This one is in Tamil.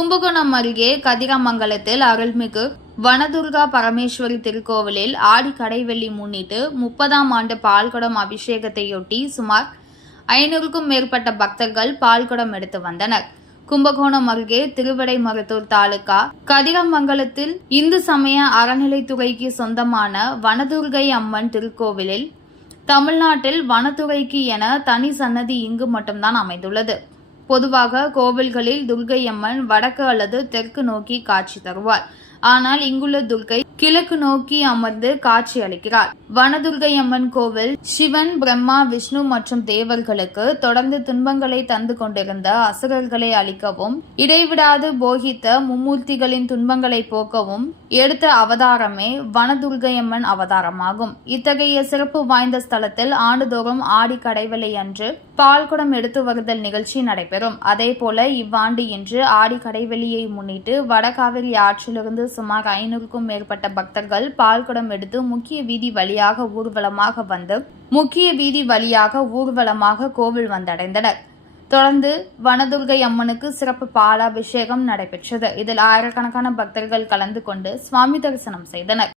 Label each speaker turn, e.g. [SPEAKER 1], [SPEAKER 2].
[SPEAKER 1] கும்பகோணம் அருகே கதிராமங்கலத்தில் அருள்மிகு வனதுர்கா பரமேஸ்வரி திருக்கோவிலில் ஆடி கடைவெள்ளி முன்னிட்டு முப்பதாம் ஆண்டு பால்குடம் அபிஷேகத்தையொட்டி சுமார் ஐநூறுக்கும் மேற்பட்ட பக்தர்கள் பால்குடம் எடுத்து வந்தனர். கும்பகோணம் அருகே திருவடை மருத்துவர் தாலுகா கதிரமங்கலத்தில் இந்து சமய அறநிலைத்துறைக்கு சொந்தமான வனதுர்கை அம்மன் திருக்கோவிலில் தமிழ்நாட்டில் வனத்துறைக்கு என தனி சன்னதி இங்கு மட்டும்தான் அமைந்துள்ளது. பொதுவாக கோவில்களில் துர்கை அம்மன் வடக்கு அல்லது தெற்கு நோக்கி காட்சி தருவார். ஆனால் இங்குள்ள துர்கை கிழக்கு நோக்கி அமர்ந்து காட்சி அளிக்கிறார். வனதுர்கை அம்மன் கோவில் சிவன் பிரம்மா விஷ்ணு மற்றும் தேவர்களுக்கு தொடர்ந்து துன்பங்களை தந்து கொண்டிருந்த அசுரர்களை அழிக்கவும் இடைவிடாது போகித்த மும்மூர்த்திகளின் துன்பங்களை போக்கவும் எடுத்த அவதாரமே வனதுர்கை அம்மன் அவதாரமாகும். இத்தகைய சிறப்பு வாய்ந்த ஸ்தலத்தில் ஆண்டுதோறும் ஆடி கடைவெளி அன்று பால்குடம் எடுத்து வருதல் நிகழ்ச்சி நடைபெறும். அதேபோல இவ்வாண்டு இன்று ஆடி கடைவெளியை முன்னிட்டு வடகாவிரி ஆற்றிலிருந்து சுமார் ஐநூறுக்கும் மேற்பட்ட பக்தர்கள் பால்குடம் எடுத்து முக்கிய வீதி வழியாக ஊர்வலமாக வந்து முக்கிய வீதி வழியாக ஊர்வலமாக கோவில் வந்தடைந்தனர். தொடர்ந்து வனதுர்கை அம்மனுக்கு சிறப்பு பாலாபிஷேகம் நடைபெற்றது. இதில் ஆயிரக்கணக்கான பக்தர்கள் கலந்து கொண்டு சுவாமி தரிசனம் செய்தனர்.